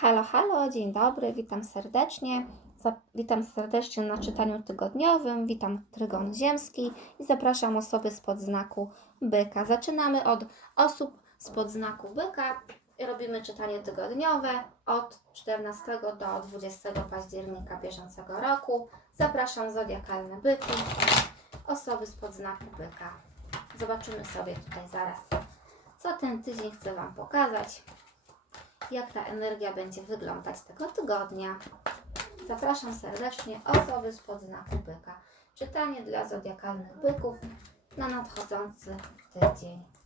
Halo, halo, dzień dobry, witam serdecznie. Witam serdecznie na czytaniu tygodniowym, witam Trygon Ziemski i zapraszam osoby spod znaku byka. Zaczynamy od osób spod znaku byka. i Robimy czytanie tygodniowe od 14 do 20 października bieżącego roku. Zapraszam zodiakalne byki, osoby spod znaku byka. Zobaczymy sobie tutaj zaraz, co ten tydzień chcę Wam pokazać jak ta energia będzie wyglądać tego tygodnia. Zapraszam serdecznie osoby spod znaku byka. Czytanie dla zodiakalnych byków na nadchodzący tydzień.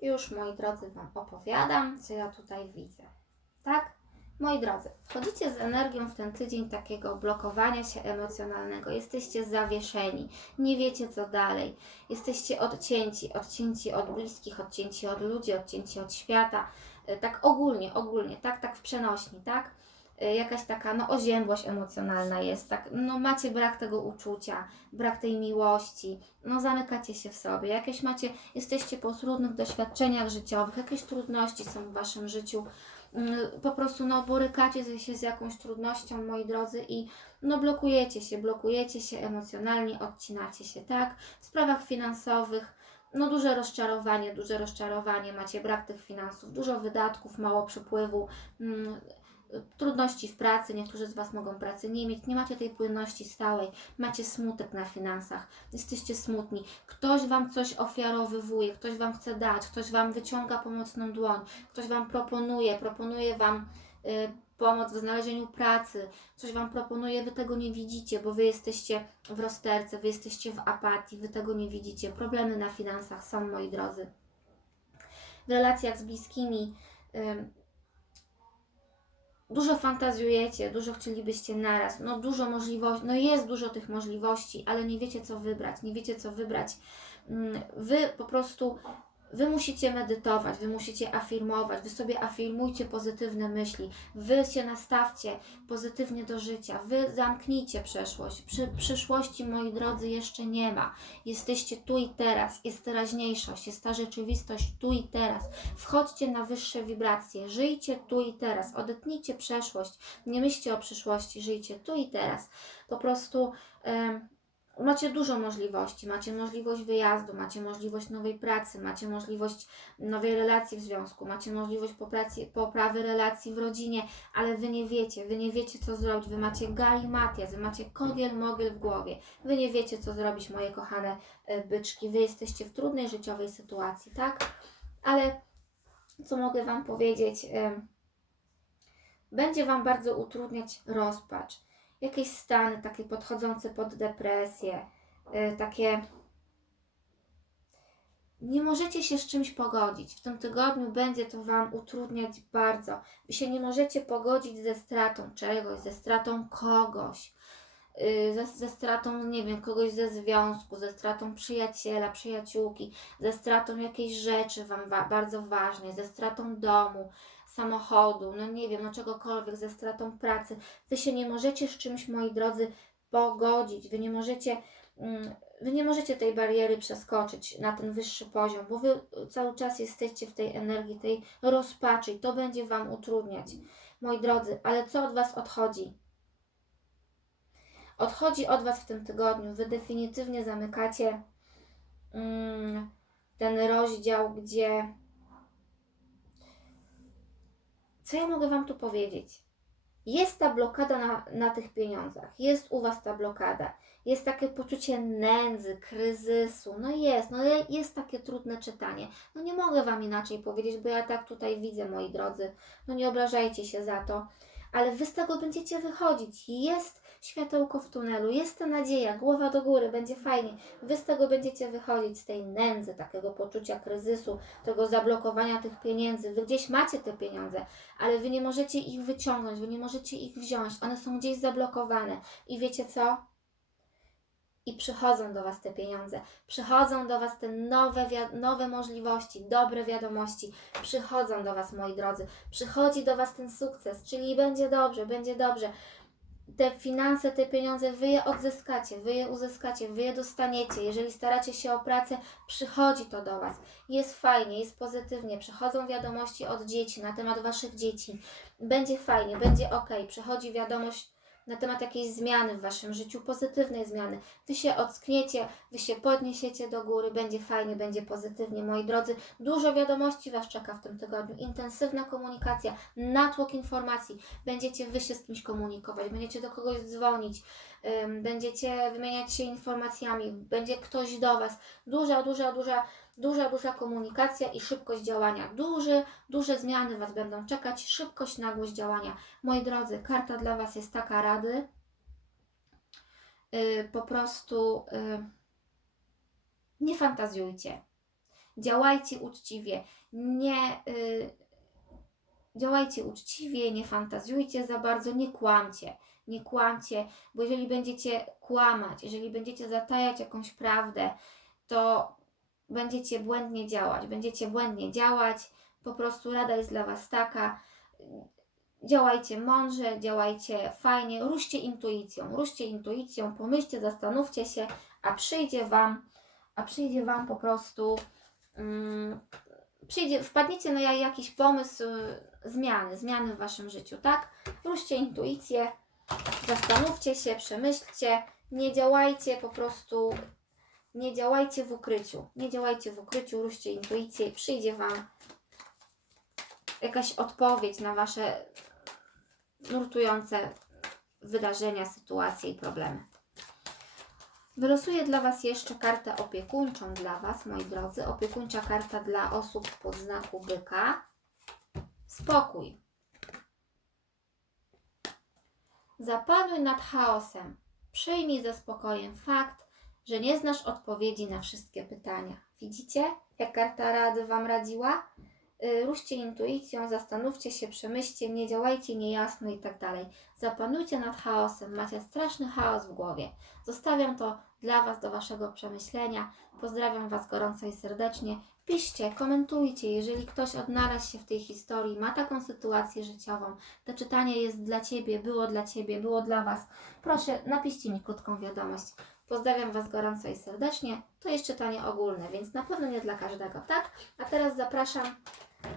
Już, moi drodzy, Wam opowiadam, co ja tutaj widzę. Tak? Moi drodzy, wchodzicie z energią w ten tydzień takiego blokowania się emocjonalnego. Jesteście zawieszeni, nie wiecie co dalej. Jesteście odcięci, odcięci od bliskich, odcięci od ludzi, odcięci od świata. E, Tak ogólnie, ogólnie, tak, tak w przenośni, tak? E, Jakaś taka, no, oziębłość emocjonalna jest, tak? No, macie brak tego uczucia, brak tej miłości, no, zamykacie się w sobie, jakieś macie jesteście po trudnych doświadczeniach życiowych, jakieś trudności są w Waszym życiu, mm, po prostu no, borykacie się z jakąś trudnością, moi drodzy, i no, blokujecie się, blokujecie się emocjonalnie, odcinacie się, tak? W sprawach finansowych, no duże rozczarowanie, duże rozczarowanie, macie brak tych finansów, dużo wydatków, mało przepływu, mm, trudności w pracy, niektórzy z Was mogą pracy nie mieć, nie macie tej płynności stałej, macie smutek na finansach, jesteście smutni, ktoś Wam coś ofiarowywuje, ktoś Wam chce dać, ktoś Wam wyciąga pomocną dłoń, ktoś Wam proponuje, proponuje Wam y, pomoc w znalezieniu pracy, coś Wam proponuje, Wy tego nie widzicie, bo Wy jesteście w rozterce, Wy jesteście w apatii, Wy tego nie widzicie. Problemy na finansach są, moi drodzy. W relacjach z bliskimi ym, dużo fantazjujecie, dużo chcielibyście naraz, no dużo możliwości, no jest dużo tych możliwości, ale nie wiecie co wybrać, nie wiecie co wybrać. Mm, Wy po prostu, wy musicie medytować, wy musicie afirmować, wy sobie afirmujcie pozytywne myśli, wy się nastawcie pozytywnie do życia, wy zamknijcie przeszłość. Przy przyszłości, moi drodzy, jeszcze nie ma. Jesteście tu i teraz, jest teraźniejszość, jest ta rzeczywistość tu i teraz. Wchodźcie na wyższe wibracje, żyjcie tu i teraz, odetnijcie przeszłość, nie myślcie o przyszłości, żyjcie tu i teraz. Po prostu em, macie dużo możliwości, macie możliwość wyjazdu, macie możliwość nowej pracy, macie możliwość nowej relacji w związku, macie możliwość popracy, poprawy relacji w rodzinie, ale wy nie wiecie, wy nie wiecie co zrobić, wy macie galimatias, wy macie kogiel mogiel w głowie, wy nie wiecie co zrobić, moje kochane e, byczki, wy jesteście w trudnej życiowej sytuacji, tak? Ale co mogę Wam powiedzieć? em, Będzie Wam bardzo utrudniać rozpacz. Jakieś stany takie podchodzące pod depresję, y, takie. Nie możecie się z czymś pogodzić. W tym tygodniu będzie to Wam utrudniać bardzo. Wy się nie możecie pogodzić ze stratą czegoś, ze stratą kogoś, y, ze, ze stratą, nie wiem, kogoś ze związku, ze stratą przyjaciela, przyjaciółki, ze stratą jakiejś rzeczy Wam wa- bardzo ważnej, ze stratą domu, samochodu, no nie wiem, no czegokolwiek, ze stratą pracy. Wy się nie możecie z czymś, moi drodzy, pogodzić. Wy nie możecie, mm, wy nie możecie tej bariery przeskoczyć na ten wyższy poziom, bo wy cały czas jesteście w tej energii, tej rozpaczy i to będzie Wam utrudniać, moi drodzy. Ale co od Was odchodzi? Odchodzi od Was w tym tygodniu. Wy definitywnie zamykacie mm, ten rozdział, gdzie co ja mogę Wam tu powiedzieć? Jest ta blokada na, na tych pieniądzach, jest u Was ta blokada, jest takie poczucie nędzy, kryzysu, no jest, no je- jest takie trudne czytanie. No nie mogę Wam inaczej powiedzieć, bo ja tak tutaj widzę, moi drodzy, no nie obrażajcie się za to, ale Wy z tego będziecie wychodzić. Jest światełko w tunelu, jest ta nadzieja, głowa do góry, będzie fajnie. Wy z tego będziecie wychodzić, z tej nędzy, takiego poczucia kryzysu, tego zablokowania tych pieniędzy. Wy gdzieś macie te pieniądze, ale wy nie możecie ich wyciągnąć, wy nie możecie ich wziąć. One są gdzieś zablokowane. I wiecie co? i przychodzą do Was te pieniądze, przychodzą do Was te nowe, nowe możliwości, dobre wiadomości, przychodzą do Was, moi drodzy, przychodzi do Was ten sukces, czyli będzie dobrze, będzie dobrze. Te finanse, te pieniądze, Wy je odzyskacie, Wy je uzyskacie, Wy je dostaniecie. Jeżeli staracie się o pracę, przychodzi to do Was. Jest fajnie, jest pozytywnie, przychodzą wiadomości od dzieci na temat Waszych dzieci. Będzie fajnie, będzie ok, przychodzi wiadomość na temat jakiejś zmiany w Waszym życiu, pozytywnej zmiany. Wy się ockniecie, Wy się podniesiecie do góry, będzie fajnie, będzie pozytywnie, moi drodzy. Dużo wiadomości Was czeka w tym tygodniu, intensywna komunikacja, natłok informacji. Będziecie Wy się z kimś komunikować, będziecie do kogoś dzwonić, będziecie wymieniać się informacjami, będzie ktoś do Was. Duża, duża, duża, duża, duża komunikacja i szybkość działania. Duże, duże zmiany Was będą czekać, szybkość, nagłość działania. Moi drodzy, karta dla Was jest taka rady. Yy, po prostu yy, nie fantazjujcie. Działajcie uczciwie. Nie yy, działajcie uczciwie, nie fantazjujcie za bardzo, nie kłamcie. Nie kłamcie, bo jeżeli będziecie kłamać, jeżeli będziecie zatajać jakąś prawdę, to będziecie błędnie działać. Będziecie błędnie działać. Po prostu rada jest dla Was taka. Działajcie mądrze, działajcie fajnie, ruszcie intuicją, ruszcie intuicją, pomyślcie, zastanówcie się, a przyjdzie Wam, a przyjdzie Wam po prostu, mm, przyjdzie, wpadniecie na jakiś pomysł y, zmiany, zmiany w Waszym życiu, tak? Ruszcie intuicję, zastanówcie się, przemyślcie, nie działajcie po prostu, nie działajcie w ukryciu, nie działajcie w ukryciu, ruszcie intuicję i przyjdzie Wam jakaś odpowiedź na Wasze nurtujące wydarzenia, sytuacje i problemy. Wylosuję dla Was jeszcze kartę opiekuńczą dla Was, moi drodzy. Opiekuńcza karta dla osób pod znaku byka. Spokój. Zapanuj nad chaosem. Przyjmij ze spokojem fakt, że nie znasz odpowiedzi na wszystkie pytania. Widzicie, jak karta rady Wam radziła? Y, Ruszcie intuicją, zastanówcie się, przemyślcie, nie działajcie niejasno i tak dalej. Zapanujcie nad chaosem, macie straszny chaos w głowie. Zostawiam to dla Was do Waszego przemyślenia. Pozdrawiam Was gorąco i serdecznie. Piszcie, komentujcie, jeżeli ktoś odnalazł się w tej historii, ma taką sytuację życiową, to czytanie jest dla Ciebie, było dla Ciebie, było dla Was. Proszę, napiszcie mi krótką wiadomość. Pozdrawiam Was gorąco i serdecznie. To jest czytanie ogólne, więc na pewno nie dla każdego, tak? A teraz zapraszam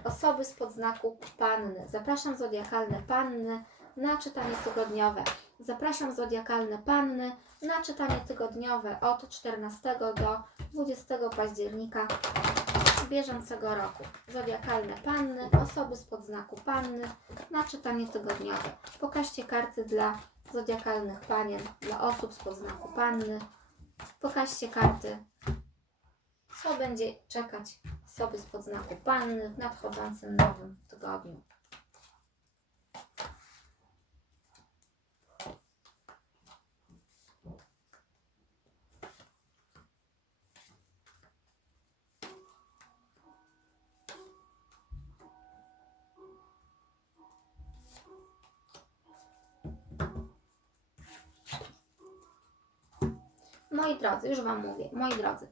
osoby spod znaku panny. Zapraszam zodiakalne panny na czytanie tygodniowe. Zapraszam zodiakalne panny na czytanie tygodniowe od 14 do 20 października bieżącego roku. Zodiakalne panny, osoby spod znaku panny na czytanie tygodniowe. Pokażcie karty dla zodiakalnych panien, dla osób spod znaku panny. Pokażcie karty co będzie czekać osoby spod znaku Panny w nadchodzącym nowym tygodniu. Moi drodzy, już Wam mówię, moi drodzy,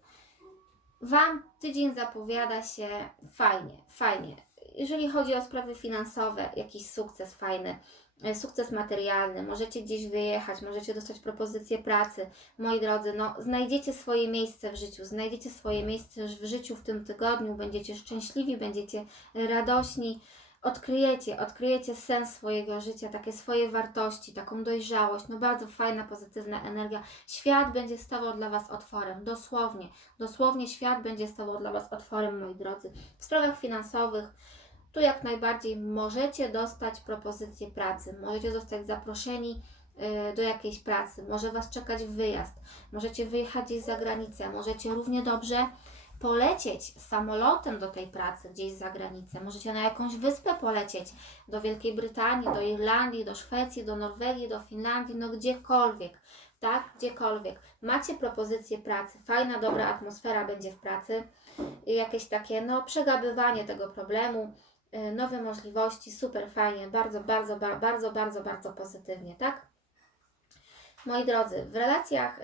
Wam tydzień zapowiada się fajnie, fajnie. Jeżeli chodzi o sprawy finansowe, jakiś sukces fajny, e, sukces materialny, możecie gdzieś wyjechać, możecie dostać propozycję pracy. Moi drodzy, no znajdziecie swoje miejsce w życiu, znajdziecie swoje miejsce w życiu w tym tygodniu, będziecie szczęśliwi, będziecie radośni, odkryjecie, odkryjecie sens swojego życia, takie swoje wartości, taką dojrzałość, no bardzo fajna, pozytywna energia. Świat będzie stawał dla Was otworem, dosłownie. Dosłownie świat będzie stawał dla Was otworem, moi drodzy. W sprawach finansowych, tu jak najbardziej możecie dostać propozycję pracy, możecie zostać zaproszeni y, do jakiejś pracy, może Was czekać wyjazd, możecie wyjechać gdzieś za granicę, możecie równie dobrze polecieć samolotem do tej pracy gdzieś za granicę, możecie na jakąś wyspę polecieć, do Wielkiej Brytanii, do Irlandii, do Szwecji, do Norwegii, do Finlandii, no gdziekolwiek tak? Gdziekolwiek. Macie propozycję pracy, fajna, dobra atmosfera będzie w pracy, jakieś takie, no, przegabywanie tego problemu, y, nowe możliwości, super fajnie, bardzo, bardzo, ba- bardzo, bardzo, bardzo pozytywnie, tak? Moi drodzy, w relacjach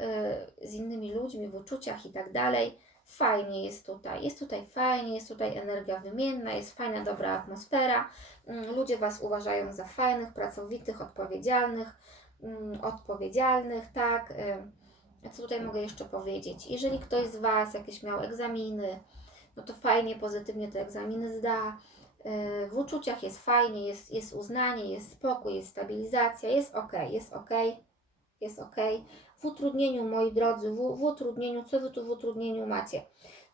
y, z innymi ludźmi, w uczuciach i tak dalej, fajnie jest tutaj. Jest tutaj fajnie, jest tutaj energia wymienna, jest fajna, dobra atmosfera. Mm, Ludzie Was uważają za fajnych, pracowitych, odpowiedzialnych, mm, odpowiedzialnych, tak. Co tutaj mogę jeszcze powiedzieć? Jeżeli ktoś z Was jakieś miał egzaminy, no to fajnie, pozytywnie te egzaminy zda. Y, W uczuciach jest fajnie, jest, jest uznanie, jest spokój, jest stabilizacja, jest ok, jest ok, jest ok. W utrudnieniu, moi drodzy, w, w utrudnieniu, co Wy tu w utrudnieniu macie?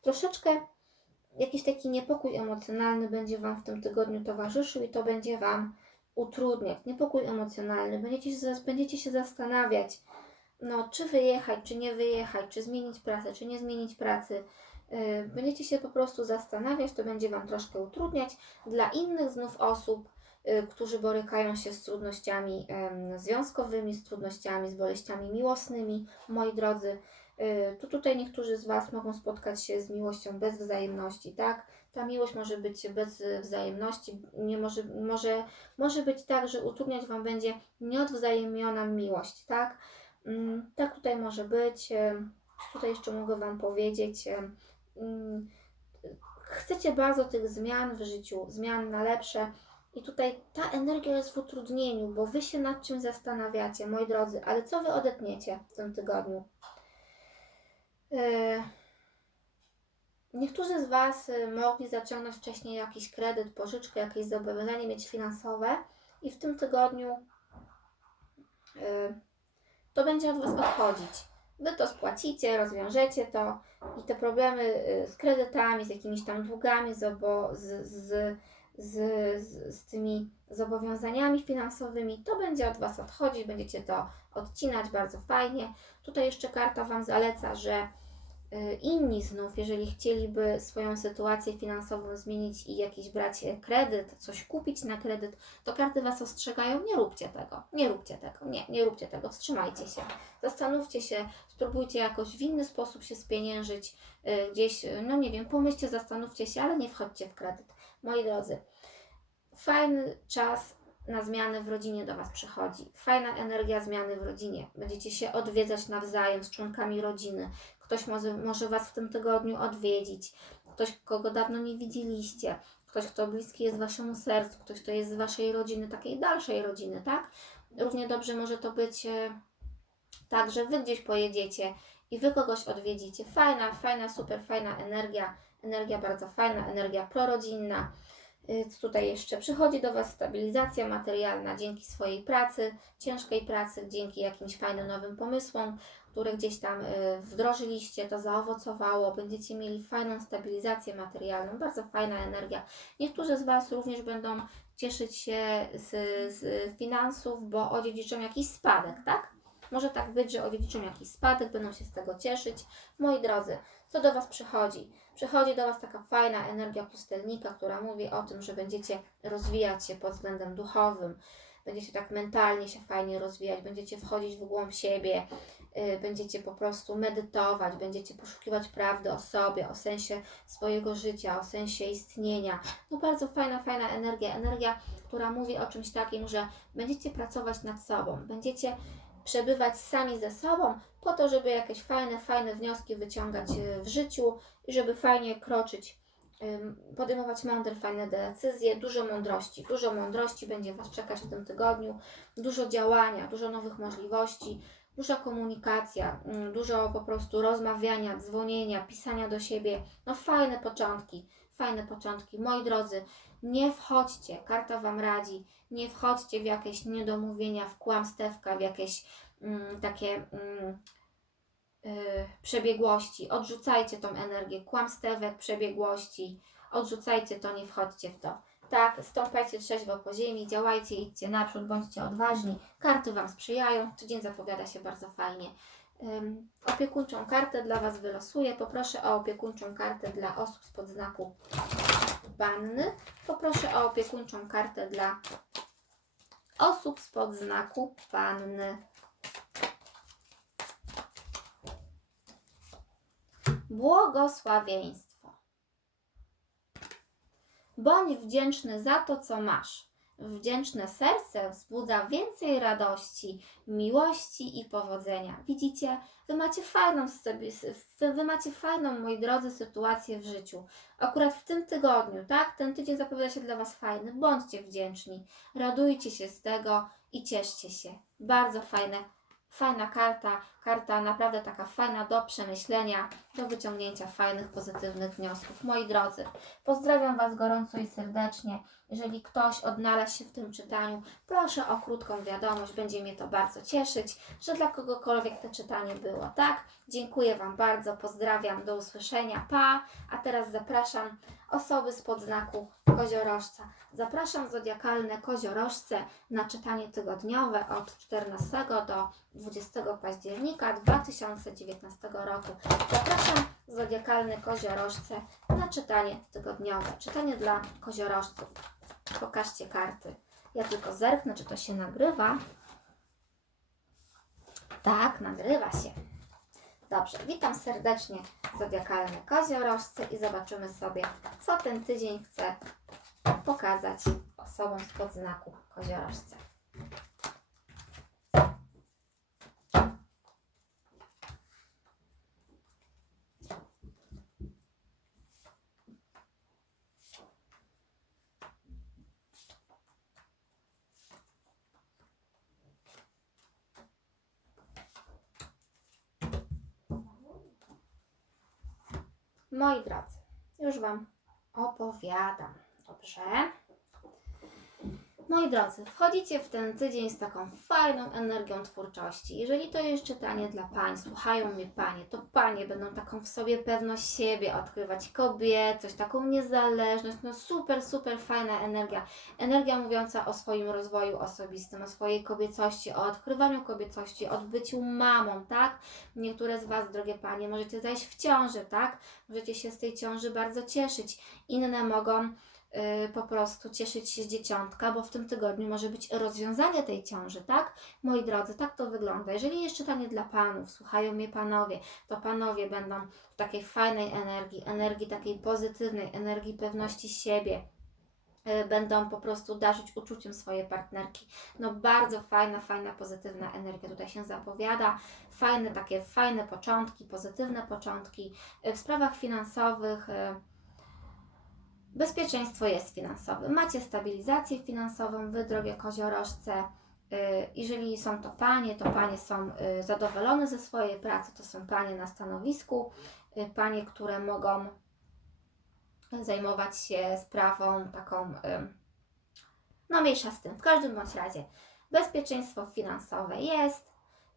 Troszeczkę jakiś taki niepokój emocjonalny będzie Wam w tym tygodniu towarzyszył i to będzie Wam utrudniać. Niepokój emocjonalny, będziecie się, będziecie się zastanawiać, no, czy wyjechać, czy nie wyjechać, czy zmienić pracę, czy nie zmienić pracy. Yy, Będziecie się po prostu zastanawiać, to będzie Wam troszkę utrudniać. Dla innych znów osób, którzy borykają się z trudnościami związkowymi, z trudnościami, z boleściami miłosnymi, moi drodzy, yy, to tutaj niektórzy z Was mogą spotkać się z miłością bez wzajemności, tak? Ta miłość może być bez y, wzajemności, nie może, może, może być tak, że utrudniać Wam będzie nieodwzajemniona miłość, tak? Mm, Tak tutaj może być. Co tutaj jeszcze mogę Wam powiedzieć? Mm, Chcecie bardzo tych zmian w życiu, zmian na lepsze. I tutaj ta energia jest w utrudnieniu, bo Wy się nad czym zastanawiacie, moi drodzy, ale co Wy odetniecie w tym tygodniu? Yy, Niektórzy z Was y, mogli zaciągnąć wcześniej jakiś kredyt, pożyczkę, jakieś zobowiązanie mieć finansowe i w tym tygodniu y, to będzie od Was odchodzić. Wy to spłacicie, rozwiążecie to i te problemy z kredytami, z jakimiś tam długami, z, obo, z, z, z, z, z tymi zobowiązaniami finansowymi, to będzie od Was odchodzić, będziecie to odcinać bardzo fajnie. Tutaj jeszcze karta Wam zaleca, że y, inni znów, jeżeli chcieliby swoją sytuację finansową zmienić i jakiś brać kredyt, coś kupić na kredyt, to karty Was ostrzegają, nie róbcie tego, nie róbcie tego, nie, nie róbcie tego, wstrzymajcie się, zastanówcie się, spróbujcie jakoś w inny sposób się spieniężyć, y, gdzieś, y, no nie wiem, pomyślcie, zastanówcie się, ale nie wchodźcie w kredyt. Moi drodzy, fajny czas na zmiany w rodzinie do Was przychodzi. Fajna energia zmiany w rodzinie. Będziecie się odwiedzać nawzajem z członkami rodziny. Ktoś może, może Was w tym tygodniu odwiedzić. Ktoś, kogo dawno nie widzieliście. Ktoś, kto bliski jest Waszemu sercu. Ktoś, kto jest z Waszej rodziny, takiej dalszej rodziny, tak? Równie dobrze może to być e, tak, że Wy gdzieś pojedziecie i Wy kogoś odwiedzicie. Fajna, fajna, super fajna energia. Energia bardzo fajna, energia prorodzinna. Y, Co tutaj jeszcze? Przychodzi do Was stabilizacja materialna dzięki swojej pracy, ciężkiej pracy, dzięki jakimś fajnym nowym pomysłom, które gdzieś tam y, wdrożyliście, to zaowocowało, będziecie mieli fajną stabilizację materialną, bardzo fajna energia. Niektórzy z Was również będą cieszyć się z, z finansów, bo odziedziczą jakiś spadek, tak? Może tak być, że odziedziczą jakiś spadek, będą się z tego cieszyć. Moi drodzy, co do Was przychodzi? Przychodzi do Was taka fajna energia pustelnika, która mówi o tym, że będziecie rozwijać się pod względem duchowym, będziecie tak mentalnie się fajnie rozwijać, będziecie wchodzić w głąb siebie, y, będziecie po prostu medytować, będziecie poszukiwać prawdy o sobie, o sensie swojego życia, o sensie istnienia. No bardzo fajna, fajna energia, energia, która mówi o czymś takim, że będziecie pracować nad sobą, będziecie przebywać sami ze sobą po to, żeby jakieś fajne, fajne wnioski wyciągać y, w życiu i żeby fajnie kroczyć, podejmować mądre, fajne decyzje, dużo mądrości. Dużo mądrości będzie Was czekać w tym tygodniu, dużo działania, dużo nowych możliwości, duża komunikacja, ym, dużo po prostu rozmawiania, dzwonienia, pisania do siebie. No fajne początki, fajne początki. Moi drodzy, nie wchodźcie, karta Wam radzi, nie wchodźcie w jakieś niedomówienia, w kłamstewka, w jakieś mm, takie mm, y, przebiegłości. Odrzucajcie tą energię kłamstewek, przebiegłości. Odrzucajcie to, nie wchodźcie w to. Tak, stąpajcie trzeźwo po ziemi, działajcie, idźcie naprzód, bądźcie odważni. Karty Wam sprzyjają, tydzień zapowiada się bardzo fajnie. Ym, opiekuńczą kartę dla Was wylosuję. Poproszę o opiekuńczą kartę dla osób spod znaku Panny. Poproszę o opiekuńczą kartę dla osób spod znaku Panny. Błogosławieństwo. Bądź wdzięczny za to, co masz. Wdzięczne serce wzbudza więcej radości, miłości i powodzenia. Widzicie, wy macie fajną wy macie fajną, moi drodzy, sytuację w życiu. Akurat w tym tygodniu, tak? Ten tydzień zapowiada się dla Was fajny. Bądźcie wdzięczni, radujcie się z tego i cieszcie się. Bardzo fajne Fajna karta, karta naprawdę taka fajna do przemyślenia, do wyciągnięcia fajnych, pozytywnych wniosków. Moi drodzy, pozdrawiam Was gorąco i serdecznie. Jeżeli ktoś odnalazł się w tym czytaniu, proszę o krótką wiadomość, będzie mnie to bardzo cieszyć, że dla kogokolwiek to czytanie było, tak? Dziękuję Wam bardzo, pozdrawiam, do usłyszenia, pa! A teraz zapraszam osoby spod znaku koziorożca. Zapraszam zodiakalne koziorożce na czytanie tygodniowe od 14 do 20 października 2019 roku. Zapraszam zodiakalne koziorożce na czytanie tygodniowe. Czytanie dla koziorożców. Pokażcie karty. Ja tylko zerknę, czy to się nagrywa. Tak, nagrywa się. Dobrze, witam serdecznie zodiakalne koziorożce i zobaczymy sobie, co ten tydzień chce pokazać osobom spod znaku koziorożce. Moi drodzy, już Wam opowiadam. Dobrze. Moi drodzy, wchodzicie w ten tydzień z taką fajną energią twórczości. Jeżeli to jest czytanie dla pań, słuchają mnie panie, to panie będą taką w sobie pewność siebie odkrywać, kobiecość, taką niezależność, no super, super fajna energia. Energia mówiąca o swoim rozwoju osobistym, o swojej kobiecości, o odkrywaniu kobiecości, o byciu mamą, tak? Niektóre z Was, drogie panie, możecie zajść w ciąży, tak? Możecie się z tej ciąży bardzo cieszyć. Inne mogą po prostu cieszyć się z dzieciątka, bo w tym tygodniu może być rozwiązanie tej ciąży, tak? Moi drodzy, tak to wygląda. Jeżeli jest czytanie dla panów, słuchają mnie panowie, to panowie będą w takiej fajnej energii, energii takiej pozytywnej, energii pewności siebie, y, będą po prostu darzyć uczuciem swoje partnerki. No bardzo fajna, fajna, pozytywna energia tutaj się zapowiada. Fajne takie, fajne początki, pozytywne początki. Y, w sprawach finansowych Bezpieczeństwo jest finansowe. Macie stabilizację finansową, wy drogie koziorożce. Y, jeżeli są to panie, to panie są y, zadowolone ze swojej pracy, to są panie na stanowisku, y, panie, które mogą zajmować się sprawą taką, no mniejsza z tym. W każdym bądź razie bezpieczeństwo finansowe jest,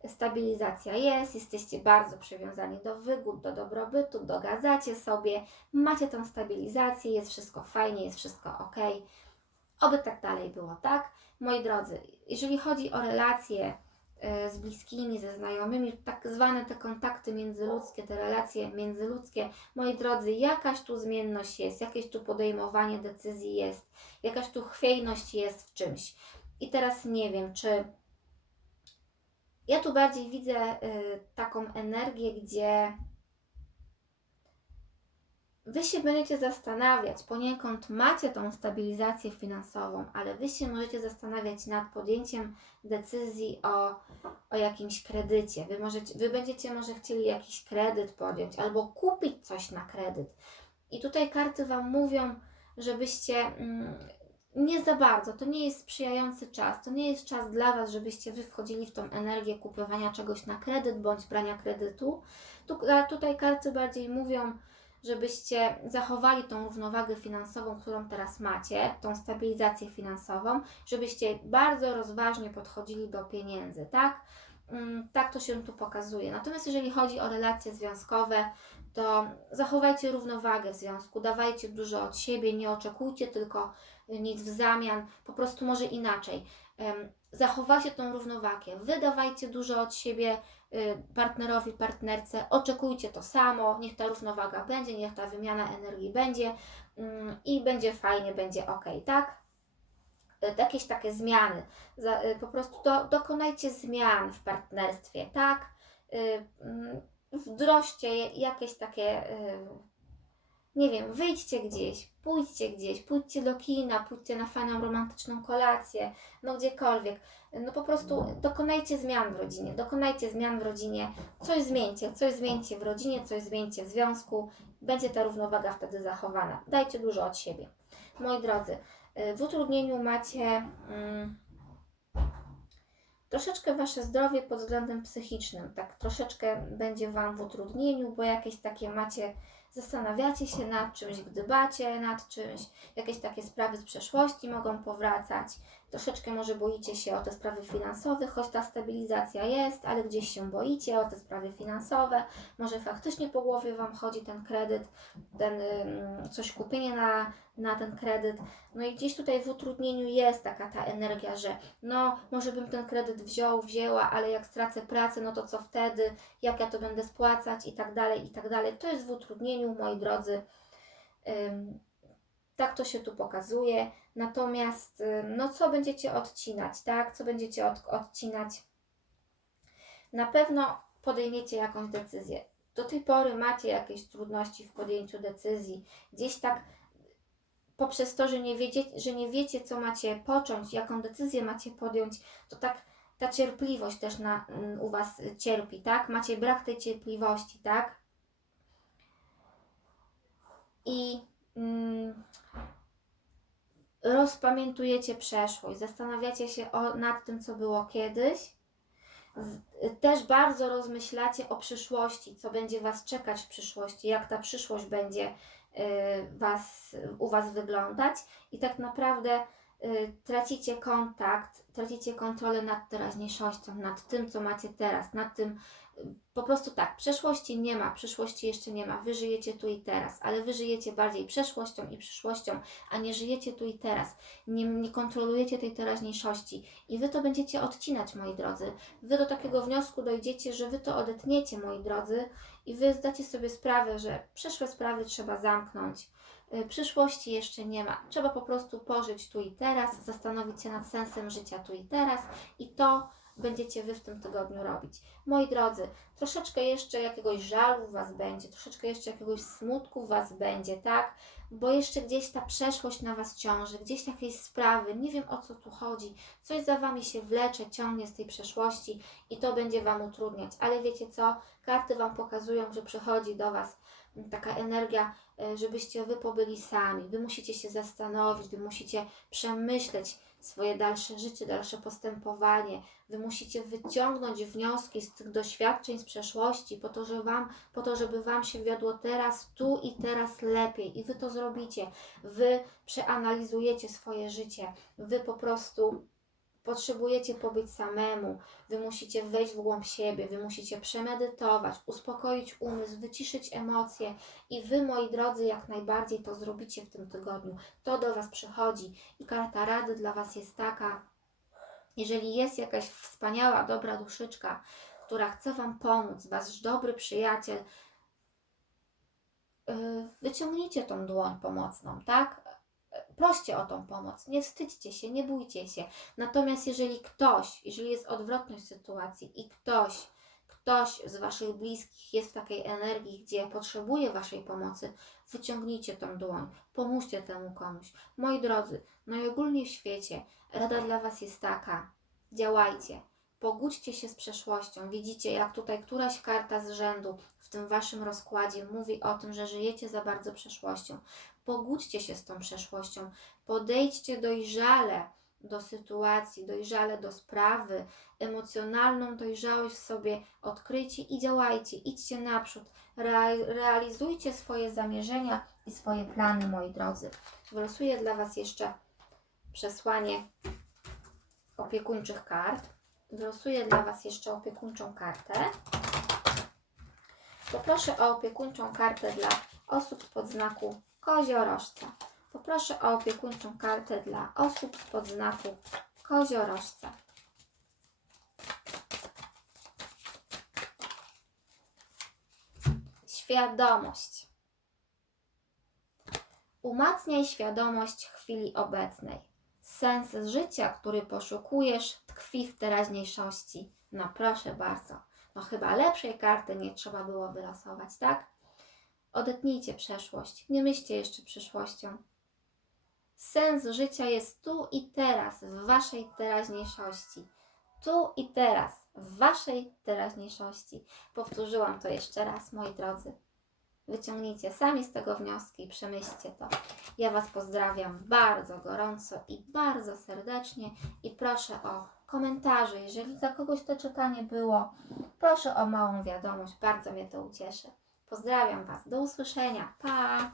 stabilizacja jest, jesteście bardzo przywiązani do wygód, do dobrobytu, dogadzacie sobie, macie tą stabilizację, jest wszystko fajnie, jest wszystko ok. Oby tak dalej było, tak? Moi drodzy, jeżeli chodzi o relacje y, z bliskimi, ze znajomymi, tak zwane te kontakty międzyludzkie, te relacje międzyludzkie, moi drodzy, jakaś tu zmienność jest, jakieś tu podejmowanie decyzji jest, jakaś tu chwiejność jest w czymś. I teraz nie wiem, czy ja tu bardziej widzę y, taką energię, gdzie Wy się będziecie zastanawiać, poniekąd macie tą stabilizację finansową, ale Wy się możecie zastanawiać nad podjęciem decyzji o, o jakimś kredycie. Wy, możecie, wy będziecie może chcieli jakiś kredyt podjąć albo kupić coś na kredyt. I tutaj karty Wam mówią, żebyście mm, nie za bardzo, to nie jest sprzyjający czas, to nie jest czas dla Was, żebyście Wy wchodzili w tą energię kupowania czegoś na kredyt bądź brania kredytu. Tu, tutaj karty bardziej mówią, żebyście zachowali tą równowagę finansową, którą teraz macie, tą stabilizację finansową, żebyście bardzo rozważnie podchodzili do pieniędzy, tak? Mm, tak to się tu pokazuje. Natomiast jeżeli chodzi o relacje związkowe, to zachowajcie równowagę w związku, dawajcie dużo od siebie, nie oczekujcie tylko nic w zamian, po prostu może inaczej. Zachowajcie tą równowagę, wydawajcie dużo od siebie y, partnerowi, partnerce, oczekujcie to samo, niech ta równowaga będzie, niech ta wymiana energii będzie mm, i będzie fajnie, będzie ok, tak? Y, jakieś takie zmiany, y, po prostu do, dokonajcie zmian w partnerstwie, tak? Mm, wdrożcie jakieś takie Nie wiem, wyjdźcie gdzieś, pójdźcie gdzieś, pójdźcie do kina, pójdźcie na fajną romantyczną kolację, no gdziekolwiek. No po prostu dokonajcie zmian w rodzinie, dokonajcie zmian w rodzinie, coś zmieńcie, coś zmieńcie w rodzinie, coś zmieńcie w związku, będzie ta równowaga wtedy zachowana. Dajcie dużo od siebie. Moi drodzy, y, w utrudnieniu macie mm, troszeczkę wasze zdrowie pod względem psychicznym, tak troszeczkę będzie wam w utrudnieniu, bo jakieś takie macie, zastanawiacie się nad czymś, gdybacie nad czymś, jakieś takie sprawy z przeszłości mogą powracać, troszeczkę może boicie się o te sprawy finansowe, choć ta stabilizacja jest, ale gdzieś się boicie o te sprawy finansowe, może faktycznie po głowie wam chodzi ten kredyt, ten coś kupienie na, na ten kredyt, no i gdzieś tutaj w utrudnieniu jest taka ta energia, że no może bym ten kredyt wziął, wzięła, ale jak stracę pracę, no to co wtedy, jak ja to będę spłacać i tak dalej, i tak dalej. To jest w utrudnieniu, moi drodzy. Tak to się tu pokazuje. Natomiast, ym, no co będziecie odcinać, tak? Co będziecie od, odcinać? Na pewno podejmiecie jakąś decyzję. Do tej pory macie jakieś trudności w podjęciu decyzji. Gdzieś tak poprzez to, że nie, wiecie, że nie wiecie, co macie począć, jaką decyzję macie podjąć, to tak ta cierpliwość też na, mm, u Was cierpi, tak? Macie brak tej cierpliwości, tak? I mm, rozpamiętujecie przeszłość, zastanawiacie się o, nad tym, co było kiedyś. Z, też bardzo rozmyślacie o przyszłości, co będzie Was czekać w przyszłości, jak ta przyszłość będzie y, was, u Was wyglądać i tak naprawdę tracicie kontakt, tracicie kontrolę nad teraźniejszością, nad tym, co macie teraz, nad tym, y, po prostu tak, przeszłości nie ma, przyszłości jeszcze nie ma, Wy żyjecie tu i teraz, ale Wy żyjecie bardziej przeszłością i przyszłością, a nie żyjecie tu i teraz, nie, nie kontrolujecie tej teraźniejszości i Wy to będziecie odcinać, moi drodzy. Wy do takiego wniosku dojdziecie, że Wy to odetniecie, moi drodzy, i Wy zdacie sobie sprawę, że przeszłe sprawy trzeba zamknąć. Y, Przyszłości jeszcze nie ma. Trzeba po prostu pożyć tu i teraz, zastanowić się nad sensem życia tu i teraz i to będziecie Wy w tym tygodniu robić. Moi drodzy, troszeczkę jeszcze jakiegoś żalu w Was będzie, troszeczkę jeszcze jakiegoś smutku w Was będzie, tak? Bo jeszcze gdzieś ta przeszłość na Was ciąży, gdzieś jakieś sprawy, nie wiem o co tu chodzi, coś za Wami się wlecze, ciągnie z tej przeszłości i to będzie Wam utrudniać. Ale wiecie co? Karty Wam pokazują, że przychodzi do Was taka energia, e, żebyście Wy pobyli sami. Wy musicie się zastanowić, Wy musicie przemyśleć swoje dalsze życie, dalsze postępowanie. Wy musicie wyciągnąć wnioski z tych doświadczeń z przeszłości, po to, że wam, po to, żeby Wam się wiodło teraz, tu i teraz lepiej. I Wy to zrobicie. Wy przeanalizujecie swoje życie. Wy po prostu potrzebujecie pobyć samemu. Wy musicie wejść w głąb siebie, Wy musicie przemedytować, uspokoić umysł, wyciszyć emocje. I Wy, moi drodzy, jak najbardziej to zrobicie w tym tygodniu. To do Was przychodzi. I karta rady dla Was jest taka, jeżeli jest jakaś wspaniała, dobra duszyczka, która chce Wam pomóc, Wasz dobry przyjaciel, yy, wyciągnijcie tą dłoń pomocną, tak? Proście o tą pomoc, nie wstydźcie się, nie bójcie się. Natomiast jeżeli ktoś, jeżeli jest odwrotność sytuacji i ktoś, ktoś z Waszych bliskich jest w takiej energii, gdzie potrzebuje Waszej pomocy, wyciągnijcie tą dłoń, pomóżcie temu komuś. Moi drodzy, najogólniej w świecie rada dla Was jest taka, działajcie, pogódźcie się z przeszłością. Widzicie, jak tutaj któraś karta z rzędu w tym Waszym rozkładzie mówi o tym, że żyjecie za bardzo przeszłością. Pogódźcie się z tą przeszłością, podejdźcie dojrzale do sytuacji, dojrzale do sprawy, emocjonalną dojrzałość w sobie odkryjcie i działajcie, idźcie naprzód, Rea- realizujcie swoje zamierzenia i swoje plany, moi drodzy. Wylosuję dla Was jeszcze przesłanie opiekuńczych kart. Wylosuję dla Was jeszcze opiekuńczą kartę. Poproszę o opiekuńczą kartę dla osób spod znaku koziorożca. Poproszę o opiekuńczą kartę dla osób spod znaku koziorożca. Świadomość. Umacniaj świadomość chwili obecnej. Sens życia, który poszukujesz, tkwi w teraźniejszości. No proszę bardzo. No chyba lepszej karty nie trzeba było wylosować, tak? Odetnijcie przeszłość. Nie myślcie jeszcze przyszłością. Sens życia jest tu i teraz, w waszej teraźniejszości. Tu i teraz, w waszej teraźniejszości. Powtórzyłam to jeszcze raz, moi drodzy. Wyciągnijcie sami z tego wnioski, przemyślcie to. Ja Was pozdrawiam bardzo gorąco i bardzo serdecznie i proszę o komentarze. Jeżeli dla kogoś to czytanie było, proszę o małą wiadomość, bardzo mnie to ucieszy. Pozdrawiam Was, do usłyszenia, pa!